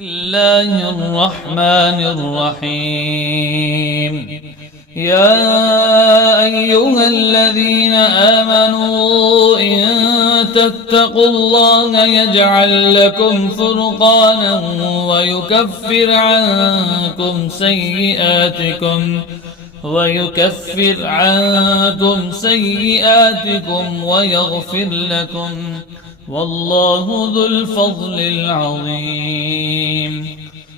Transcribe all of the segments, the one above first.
الله الرحمن الرحيم. يا أيها الذين آمنوا إن تتقوا الله يجعل لكم فرقانا ويكفر عنكم سيئاتكم ويغفر لكم والله ذو الفضل العظيم.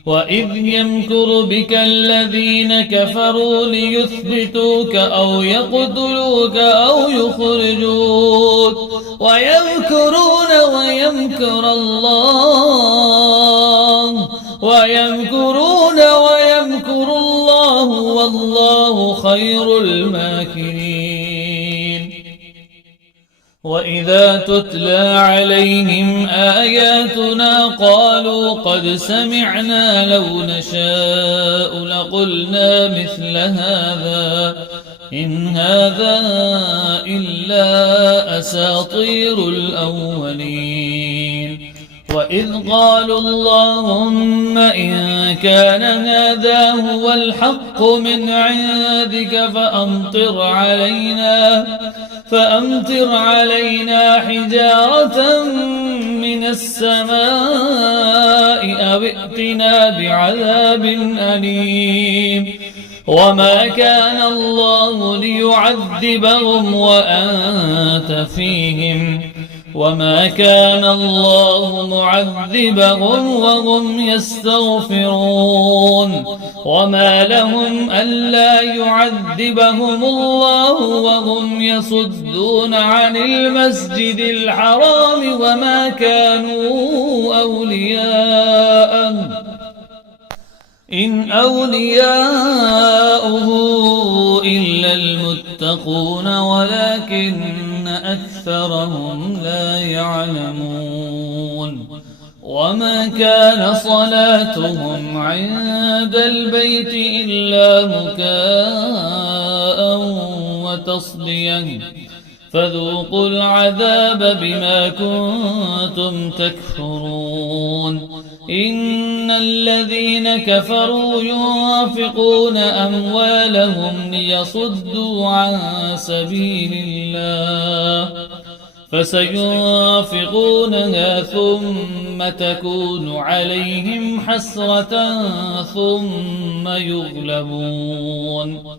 وإذ يمكر بك الذين كفروا ليثبتوك أو يقتلوك أو يخرجوك ويمكرون ويمكر الله والله خير الماكرين. وإذا تتلى عليهم آياتنا قالوا قد سمعنا لو نشاء لقلنا مثل هذا إن هذا إلا أساطير الأولين. وإذ قالوا اللهم إن كان هذا هو الحق من عندك فأمطر علينا حجارة من السماء أو ائتنا بعذاب أليم. وما كان الله ليعذبهم وأنت فيهم وما كان الله معذبهم وهم يستغفرون. وما لهم ألا يعذبهم الله وهم يصدون عن المسجد الحرام وما كانوا أولياءه إن أولياؤه إلا المتقون ولكن أكثرهم لا يعلمون. وما كان صلاتهم عند البيت إلا مكاء وتصديا فذوقوا العذاب بما كنتم تكفرون. إن الذين كفروا ينفقون أموالهم ليصدوا عن سبيل الله فسينفقونها ثم تكون عليهم حسرة ثم يغلبون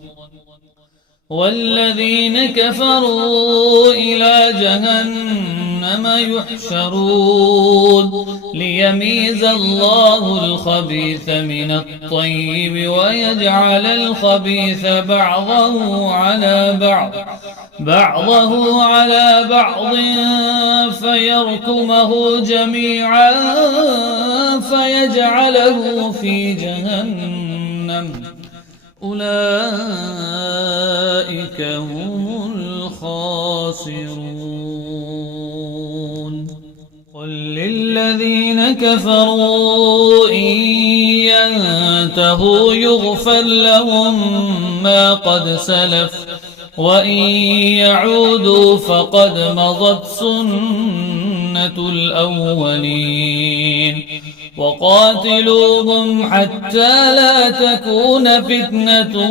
والذين كفروا إلى جهنم يحشرون ليميز الله الخبيث من الطيب ويجعل الخبيث بعضه على بعض فيركمه جميعا فيجعله في جهنم أولئك هم الخاسرون. قل للذين كفروا إن ينتهوا يغفر لهم ما قد سلف وإن يعودوا فقد مضت سنة الأولين. وقاتلوهم حتى لا تكون فتنة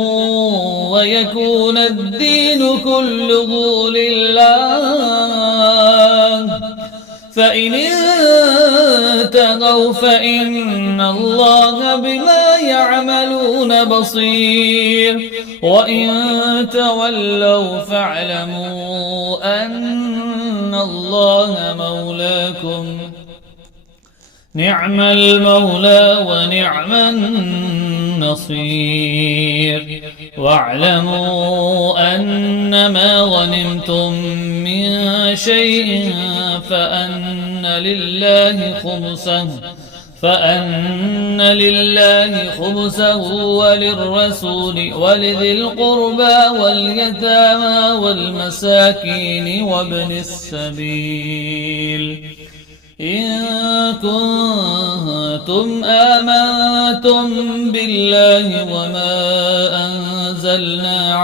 ويكون الدين كله لله فإن انتهوا فإن الله بما يعملون بصير وإن تولوا فاعلموا أن الله مولاكم نعم المولى ونعم النصير. واعلموا أنما غنمتم من شيء فأن لله خمسه وللرسول ولذي القربى واليتامى والمساكين وابن السبيل إن كنتم آمنتم بالله وما أنزلنا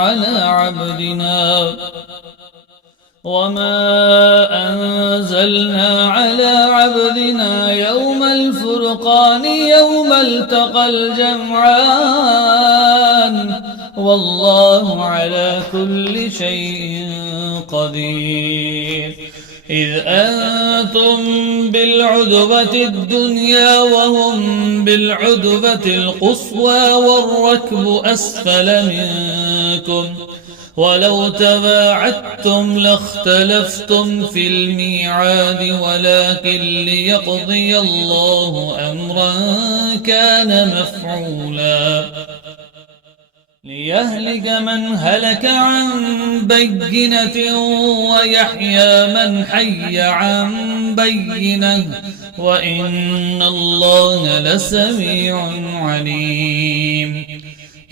على عبدنا يوم الفرقان يوم التقى الجمعان والله على كل شيء قدير. إذ أنتم بالعدوة الدنيا وهم بالعدوة القصوى والركب أسفل منكم ولو تباعدتم لاختلفتم في الميعاد ولكن ليقضي الله أمرا كان مفعولا ليهلك من هلك عن بينة ويحيى من حي عن بينة وإن الله لسميع عليم.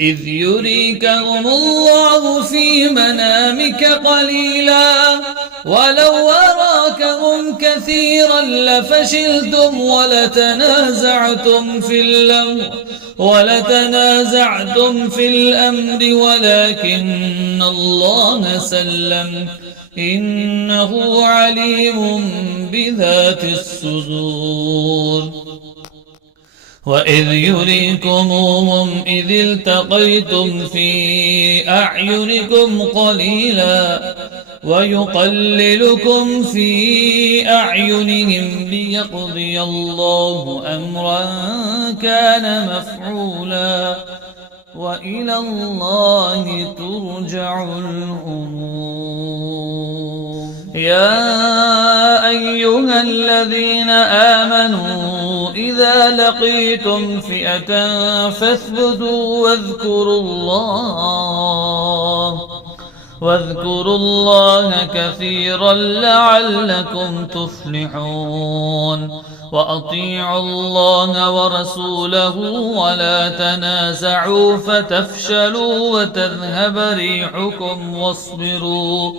إذ يريكهم الله في منامك قليلا ولو أراكهم كثيرا لفشلتم ولتنازعتم في الأمر ولكن الله سلم إنه عليم بذات الصدور. وإذ يريكموهم إذ التقيتم في أعينكم قليلا ويقللكم في أعينهم ليقضي الله أمرا كان مفعولا وإلى الله ترجع الأمور. يا أيها الذين آمنوا إذا لقيتم فئة فاثبتوا واذكروا الله كثيرا لعلكم تفلحون. وأطيعوا الله ورسوله ولا تنازعوا فتفشلوا وتذهب ريحكم واصبروا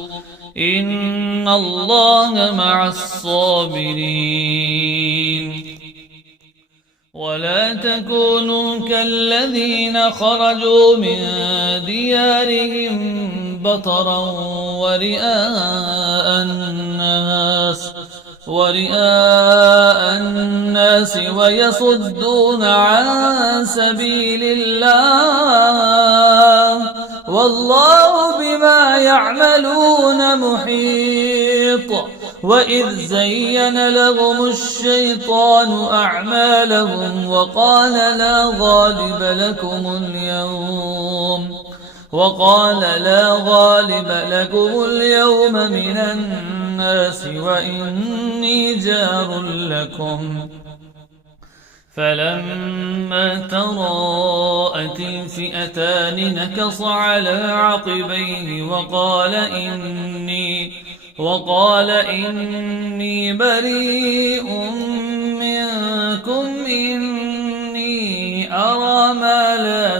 إن الله مع الصابرين. ولا تكونوا كالذين خرجوا من ديارهم بطرا ورئاء الناس ويصدون عن سبيل الله والله بما يعملون محيط. وإذ زين لهم الشيطان أعمالهم وقال لا غالب لكم اليوم من الناس وإني جار لكم فلما تراءت الفئتان نكص على عقبيه وقال إني بريء منكم إني أرى ما لا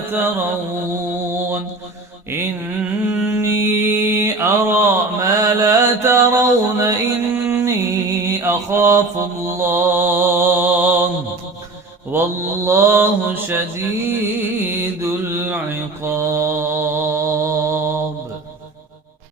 ترون إني أخاف الله والله شديد العقاب.